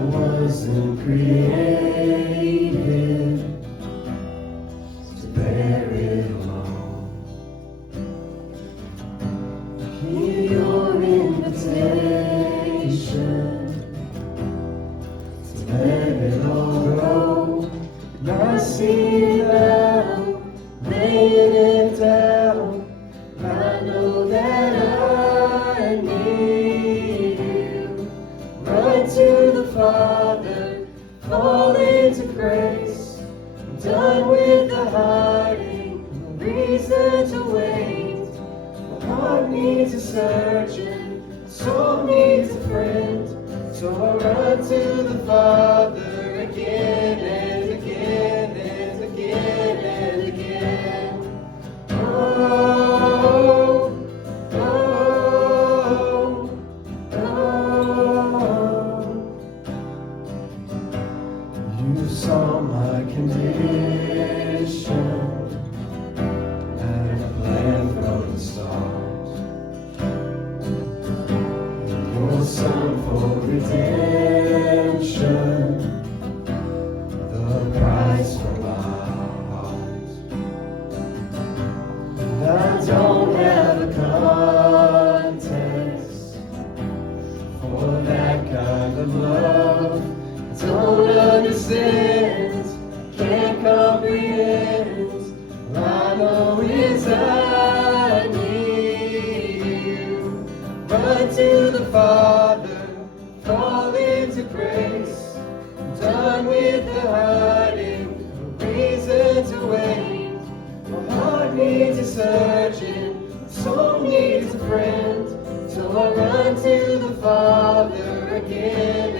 wasn't created to bear it alone. Hear your invitation to let it all go. And I see it now, laying it down. I know that I need you. Run to the Father, fall into grace. I'm done with the hiding, no reason to wait. My heart needs a surgeon, my soul needs a friend. So I run to the Father again and again and again and again. Oh, oh, oh. You saw my condition, had a plan from the start. Your Son for redemption, the price for my heart. And I don't have a context for that kind of love. I don't understand, can't comprehend. All I know is I need you. Run to the Father, fall into grace. I'm done with the hiding, no reason to wait. My heart needs a surgeon, my soul needs a friend. So I run to the Father again